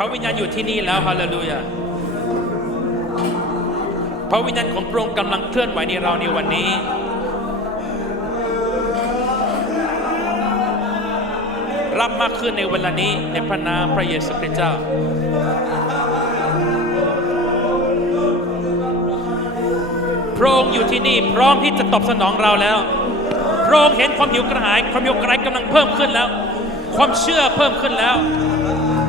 ระวิญญาณอยู่ที่นี่แล้วฮาเลลูยาพระวิญญาณของพระองค์กำลังเคลื่อนไหวในเราในวันนี้รับมากขึ้นในเวลานี้ในพระนามพระเยซูคริสต์เจ้า พระองค์อยู่ที่นี่พร้อมที่จะตอบสนองเราแล้ว พระองค์เห็นความหิวกระหาย ความหิวกระหายกำลังเพิ่มขึ้นแล้ว ความเชื่อเพิ่มขึ้นแล้ว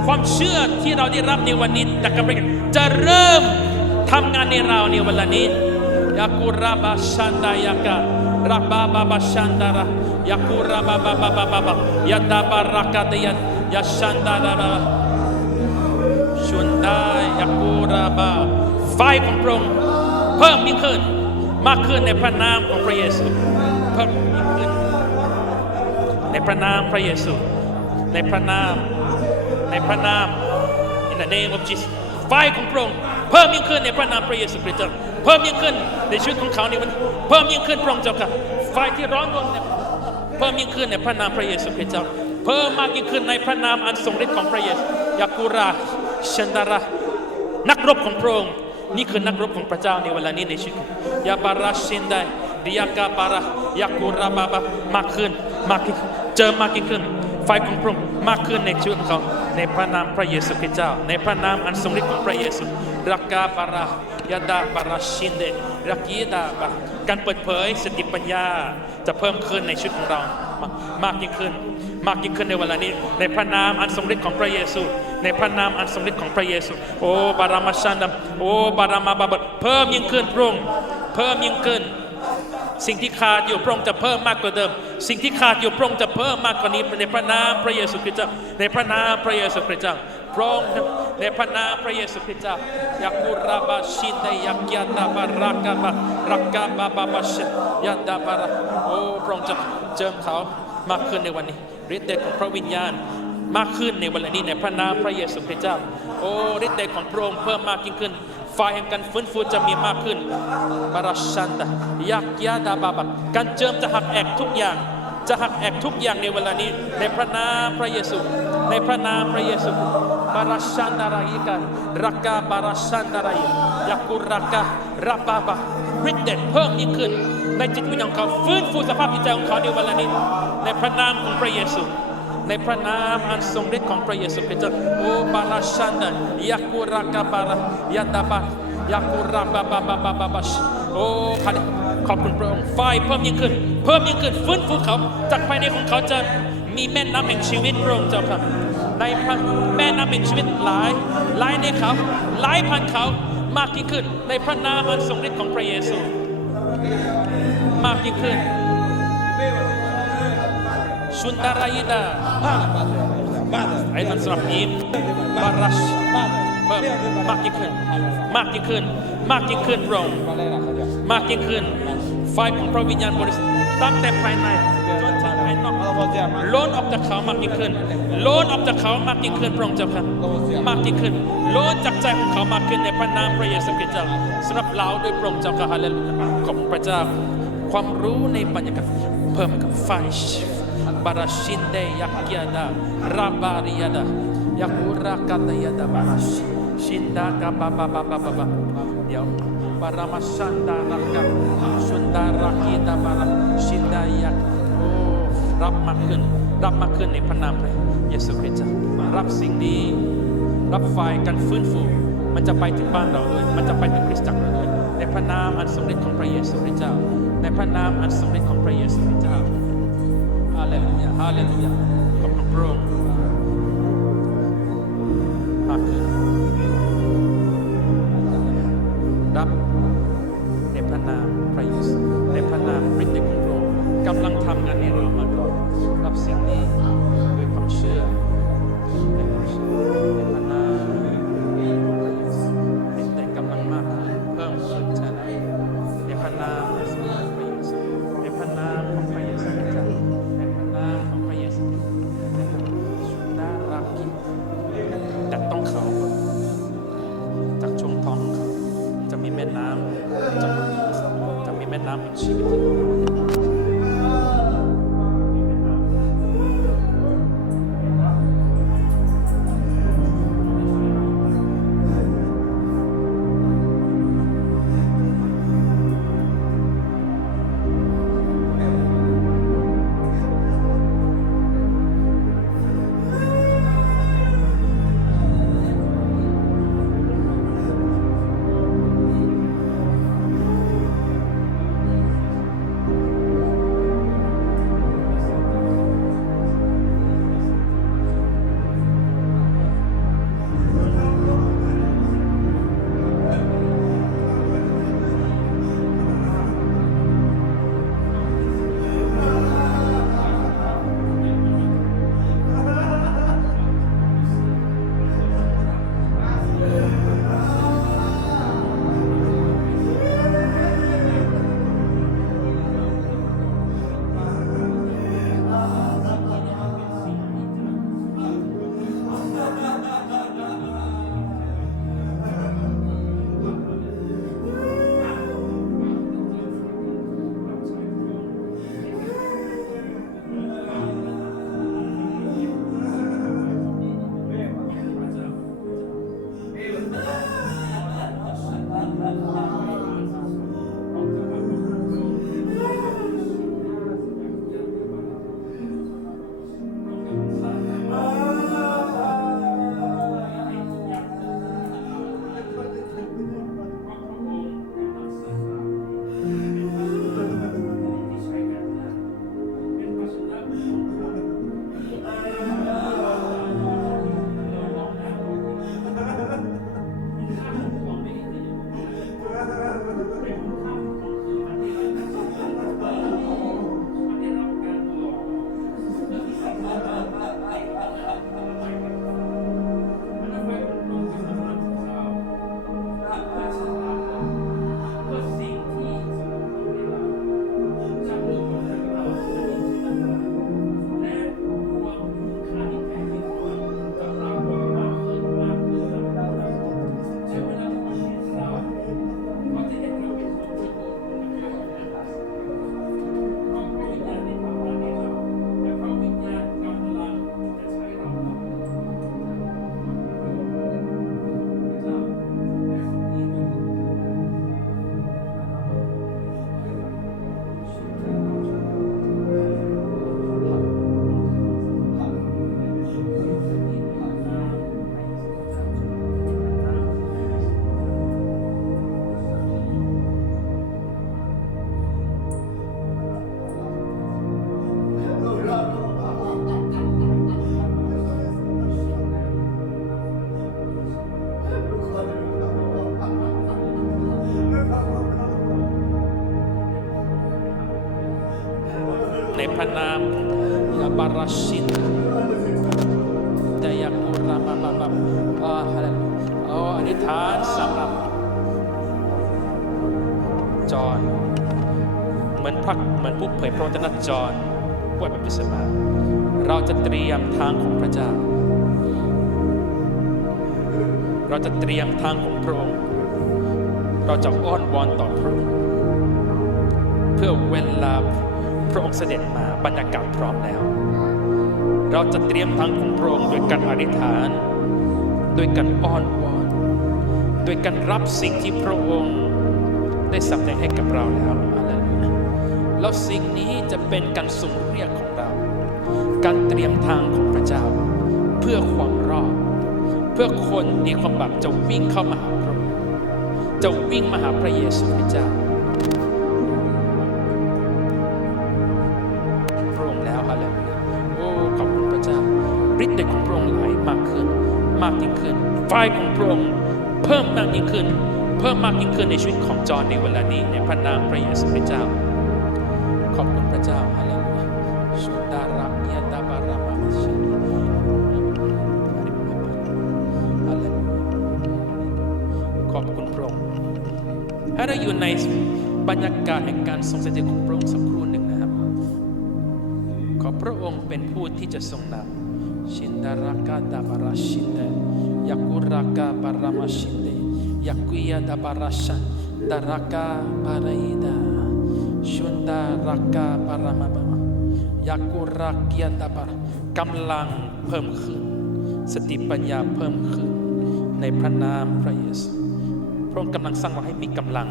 ความเชื่อที่เราได้รับในวันนี้จากการบริการจะเริ่มทำงานในเราในวลานี้ยากุราบาชันดายาการาบาบาบาชันดาระยากุราบาบาบาบาบาบายาดาบารักาเดียยาชันดาดาบาชุนดายากุราบาไฟของพระองค์เพิ่มยิ่งขึ้นมากขึ้นในพระนามของพระเยซูเพิ่มยิ่งขึ้นในพระนามพระเยซูในพระนาม ในพระนาม in the name of Jesus ไฟของพระองค์เพิ่มยิ่งขึ้นในพระนามพระเยซูคริสต์เจ้าเพิ่มยิ่งขึ้นในชีวิตของเขาในวันนี้เพิ่มยิ่งขึ้นพระองค์เจ้าค่ะไฟที่ร้อนรนเนี่ยเพิ่มยิ่งขึ้นในพระนามพระเยซูคริสต์เจ้าเพิ่มมากยิ่งขึ้นในพระนามอันทรงฤทธิ์ของพระเยซูยากูราชันดารานักรบของพระองค์นี่คือนักรบของพระเจ้าในเวลานี้ในชีวิตยาบาราชินไดดิยากาบารายากูราบาบามากขึ้นมากขึ้นเจอมากยิ่งขึ้น ไฟของพระองค์ มากขึ้นในชีวิตของเขาในพระนามพระเยซูคริสต์เจ้า ในพระนามอันทรงฤทธิ์ของพระเยซูรักกาบารายาดาบาราชินเดรักยีดาบาการเปิดเผยสติปัญญาจะเพิ่มขึ้นในชีวิตของเรามากยิ่งขึ้น มากยิ่งขึ้นในเวลานี้ ในพระนามอันทรงฤทธิ์ของพระเยซู ในพระนามอันทรงฤทธิ์ของพระเยซู โอ้บารามาชันดัมโอ้บารามาบาบเพิ่มยิ่งขึ้นพระองค์เพิ่มยิ่งขึ้น สิ่งที่ขาดอยู่พระองค์จะเพิ่มมากกว่าเดิม สิ่งที่ขาดอยู่พระองค์จะเพิ่มมากกว่านี้ในพระนามพระเยซูคริสต์เจ้าในพระนามพระเยซูคริสต์เจ้าพระองค์ในพระนามพระเยซูคริสต์เจ้ายากุราบาชินยักยาตาบารักกาบารักกาบาบาบาชยาดาบาระโอ้พระองค์จะเจิมเขามากขึ้นในวันนี้ฤทธิ์เดชของพระวิญญาณมากขึ้นในวันนี้ในพระนามพระเยซูคริสต์เจ้า โอ้ฤทธิ์เดชของพระองค์เพิ่มมากยิ่งขึ้น ไฟแห่งการฟื้นฟูจะมีมากขึ้นบาราชันดายักยาดาบาบะการเจิมจะหักแอกทุกอย่าง จะหักแอกทุกอย่างในเวลานี้ ในพระนามพระเยซู ในพระนามพระเยซูบาราชันดารายิกันรักกาบาราชันดารายยักุรักการับบาบะฤทธิ์เดชเพิ่มยิ่งขึ้น ในจิตวิญญาณของเขาฟื้นฟูสภาพจิตใจของเขาในเวลานี้ ในพระนามของพระเยซู ในพระนามอันทรงฤทธิ์ของพระเยซูคริสต์โอ้บาราชันดยากุรากาบารายันดาบายากุราบาบาบาบาบาบาชโอ้พระขอบคุณพระองค์ไฟเพิ่มยิ่งขึ้น เพิ่มยิ่งขึ้นฟื้นฟูเขาจากภายในของเขาจะมีแม่น้ำแห่งชีวิตพระองค์เจ้าครับในพระแม่น้ำแห่งชีวิตหลายหลายในเขาหลายพันเขามากยิ่งขึ้น ในพระนามอันทรงฤทธิ์ของพระเยซู มากยิ่งขึ้น ชุนดารายดาไอ้ท่านสำหรับอีมบารัชเพิ่มมากยิ่งขึ้น มากยิ่งขึ้น มากยิ่งขึ้นพระองค์มากยิ่งขึ้นไฟของพระวิญญาณบริสุทธิ์ตั้งแต่ภายในจนถึงภายนอกล้นออกจากเขามากยิ่งขึ้นล้นออกจากเขามากยิ่งขึ้นพระองค์เจ้าค่ะมากยิ่งขึ้นล้นจากใจของเขามากขึ้นในพระนามพระเยซูคริสต์เจ้าสำหรับเราด้วยพระองค์เจ้าค่ะฮาเลลูยาขอบพระเจ้าความรู้ในบรรยากาศเพิ่มกับไฟ บาราชินเดยักยาดาราบาริยาดายักุรากาตยาดาบาราชิชินดากาบาบาบาบาบาบาเดี๋ยวบารามาชันดารักกาชุนดารักีดาบาราชินดายักโอ้รับมากขึ้น รับมากขึ้นในพระนามพระเยซูคริสต์รับสิ่งนี้รับไฟการฟื้นฟูมันจะไปถึงบ้านเราด้วยมันจะไปถึงคริสตจักรเราด้วยในพระนามอันทรงฤทธิ์ของพระเยซูคริสต์เจ้า ในพระนามอันทรงฤทธิ์ของพระเยซูคริสต์เจ้า ฮาเลลู นามยาบาราชินแต่ยากุราบาบาบาอ่าฮาเลลูยาโอ้อธิษฐานสำหรับจอนเหมือนพระเหมือนผู้เผยพระวจนะจอห์นป่วยแบบพิสมาเราจะเตรียมทางของพระเจ้า เราจะเตรียมทางของพระองค์ เราจะอ้อนวอนต่อพระองค์เพื่อเวลา พระองค์เสด็จมาบรรยากาศพร้อมแล้ว เราจะเตรียมทางของพระองค์โดยการอธิษฐานโดยการอ้อนวอนโดยการรับสิ่งที่พระองค์ได้สำแดงให้กับเราแล้วอะไรแล้วสิ่งนี้จะเป็นการทรงเรียกของเรา การเตรียมทางของพระเจ้า เพื่อความรอด เพื่อคนในความบาปจะวิ่งเข้ามาหาพระองค์จะวิ่งมาหาพระเยซูคริสต์เจ้า ขึ้นไฟของพระองค์เพิ่มมากยิ่งขึ้น เพิ่มมากยิ่งขึ้นในชีวิตของจอห์นในเวลานี้ในพระนามพระเยซูคริสต์เจ้า ขอบคุณพระเจ้าฮาเลลูยาชุดาราเมียตาบารามาชิฮาเลลูยาขอบคุณพระองค์ให้เราอยู่ในบรรยากาศแห่งการทรงสถิตของพระองค์สักครู่หนึ่งนะครับ ขอพระองค์เป็นผู้ที่จะทรงนำชินดารากาดาบาราชินเด ยากุรากาบารามาชินเดยากุยาดาบาราชันดารากาบาราอิดาชุนดารากาบารามาบายากุรักยาดาบากำลังเพิ่มขึ้น สติปัญญาเพิ่มขึ้น ในพระนามพระเยซูพระองค์กำลังสร้างเราให้มีกำลัง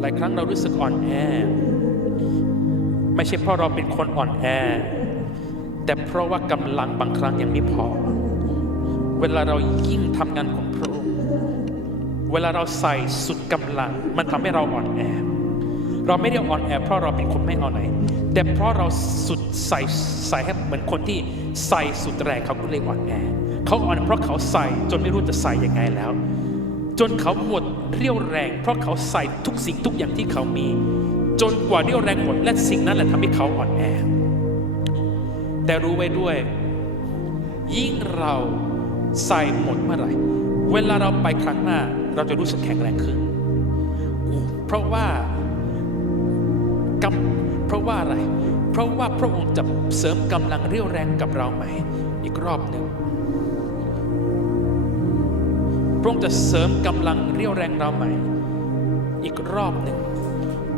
หลายครั้งเรารู้สึกอ่อนแอ ไม่ใช่เพราะเราเป็นคนอ่อนแอ แต่เพราะว่ากำลังบางครั้งยังไม่พอ เวลาเรายิ่งทำงานของพระองค์เวลาเราใส่สุดกำลัง มันทำให้เราอ่อนแอ เราไม่ได้อ่อนแอ เพราะเราเป็นคนไม่อ่อนแอแต่เพราะเราสุดใส่ใส่ให้เหมือนคนที่ใส่สุดแรงเขาก็เลยอ่อนแอเขาอ่อนเพราะเขาใส่จนไม่รู้จะใส่ยังไงแล้ว จนเขาหมดเรี่ยวแรง เพราะเขาใส่ทุกสิ่งทุกอย่างที่เขามี จนกว่าเรี่ยวแรงหมดและสิ่งนั้นแหละทำให้เขาอ่อนแอ แต่รู้ไว้ด้วย ยิ่งเรา ใส่หมดเมื่อไหร่ เวลาเราไปครั้งหน้า เราจะรู้สึกแข็งแรงขึ้น เพราะว่ากำเพราะว่าอะไร เพราะว่าพระองค์จะเสริมกำลังเรี่ยวแรงกับเราใหม่ อีกรอบหนึ่งพระองค์จะเสริมกำลังเรี่ยวแรงเราใหม่ อีกรอบหนึ่ง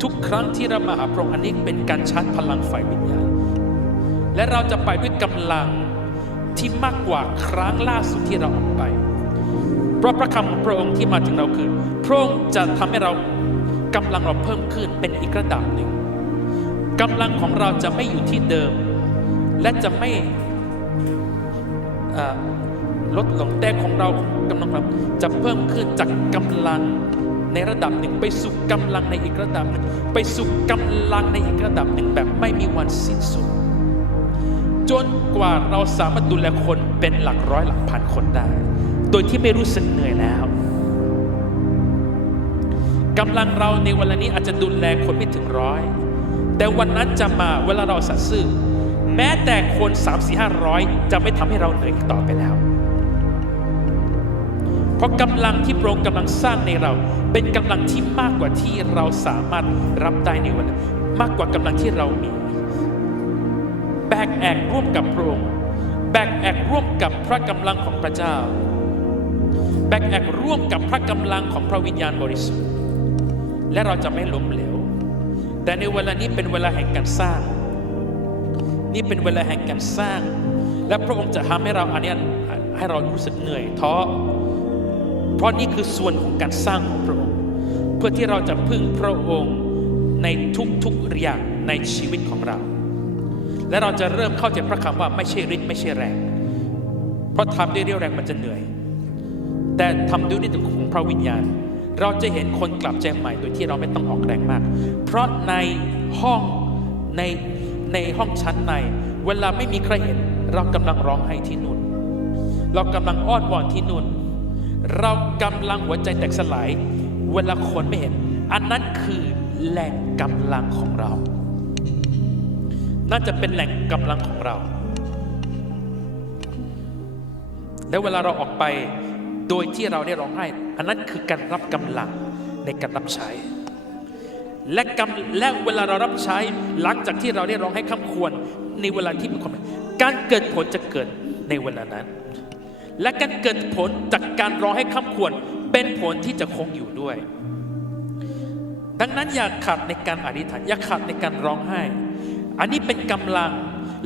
ทุกครั้งที่เรามาหาพระองค์อันนี้เป็นการชาร์จพลังฝ่ายวิญญาณและเราจะไปด้วยกำลัง ที่มากกว่าครั้งล่าสุดที่เราออกไป เพราะพระคำของพระองค์ที่มาถึงเราคือ พระองค์จะทำให้เรากำลังเราเพิ่มขึ้นเป็นอีกระดับหนึ่งกำลังของเราจะไม่อยู่ที่เดิม และจะไม่ลดลงแต่ของเรากำลังเราจะเพิ่มขึ้นจากกำลังในระดับหนึ่ง ไปสู่กำลังในอีกระดับหนึ่งไปสู่กำลังในอีกระดับหนึ่งแบบไม่มีวันสิ้นสุด จนกว่าเราสามารถดูแลคนเป็นหลักร้อยหลักพันคนได้ โดยที่ไม่รู้สึกเหนื่อยแล้วกำลังเราในวันนี้อาจจะดูแลคนไม่ถึงร้อย แต่วันนั้นจะมาเวลาเราสัตย์ซื่อ แม้แต่คน3 4 5 0 0 จะไม่ทำให้เราเหนื่อยต่อไปแล้ว เพราะกำลังที่พระองค์กำลังสร้างในเรา เป็นกำลังที่มากกว่าที่เราสามารถรับได้ในวันนั้นมากกว่ากำลังที่เรามี กแอกร่วมกับพระองค์แบกแอกร่วมกับพระกำลังของพระเจ้า แบกแอกร่วมกับพระกำลังของพระวิญญาณบริสุทธิ์ และเราจะไม่ล้มเหลว แต่ในเวลานี้เป็นเวลาแห่งการสร้าง นี่เป็นเวลาแห่งการสร้าง และพระองค์จะทำให้เราอันนี้ให้เรารู้สึกเหนื่อยท้อเพราะนี่คือส่วนของการสร้างของพระองค์ เพื่อที่เราจะพึ่งพระองค์ในทุกๆอย่างในชีวิตของเรา และเราจะเริ่มเข้าใจพระคำว่าไม่ใช่ฤทธิ์ไม่ใช่แรง เพราะทำด้วยเรี่ยวแรงมันจะเหนื่อย แต่ทำด้วยฤทธิ์ของพระวิญญาณ เราจะเห็นคนกลับใจใหม่โดยที่เราไม่ต้องออกแรงมาก เพราะในห้องในในห้องชั้นใน เวลาไม่มีใครเห็น เรากำลังร้องไห้ที่นู่น เรากำลังอ้อนวอนที่นู่น เรากำลังหัวใจแตกสลาย เวลาคนไม่เห็น อันนั้นคือแหล่งกำลังของเรา นั่นจะเป็นแหล่งกำลังของเรา และเวลาเราออกไปโดยที่เราได้ร้องไห้อันนั้นคือการรับกำลังในการรับใช้ และกำและเวลาเรารับใช้หลังจากที่เราได้ร้องให้คำควรในเวลาที่มีความการเกิดผลจะเกิดในเวลานั้น และการเกิดผลจากการร้องให้คำควรเป็นผลที่จะคงอยู่ด้วย ดังนั้นอย่าขาดในการอธิษฐานอย่าขาดในการร้องไห้ อันนี้เป็นกำลัง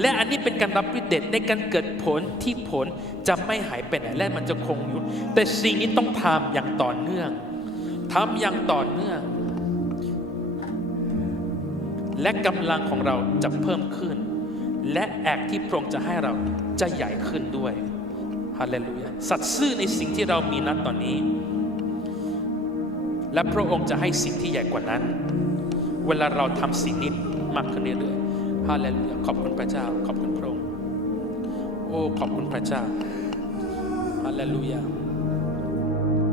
และอันนี้เป็นการรับฤทธิ์เดชในการเกิดผลที่ผลจะไม่หายไปไหนและมันจะคงอยู่ แต่สิ่งนี้ต้องทำอย่างต่อเนื่องทำอย่างต่อเนื่อง และกำลังของเราจะเพิ่มขึ้น และแอกที่พระองค์จะให้เราจะใหญ่ขึ้นด้วยฮาเลลูยาสัตย์ซื่อในสิ่งที่เรามีนัดตอนนี้ และพระองค์จะให้สิ่งที่ใหญ่กว่านั้น เวลาเราทำสิ่งนี้มากขึ้นเรื่อยๆ ฮาเลลูยาขอบคุณพระเจ้า ขอบคุณพระองค์ โอ้ ขอบคุณพระเจ้าฮาเลลูยา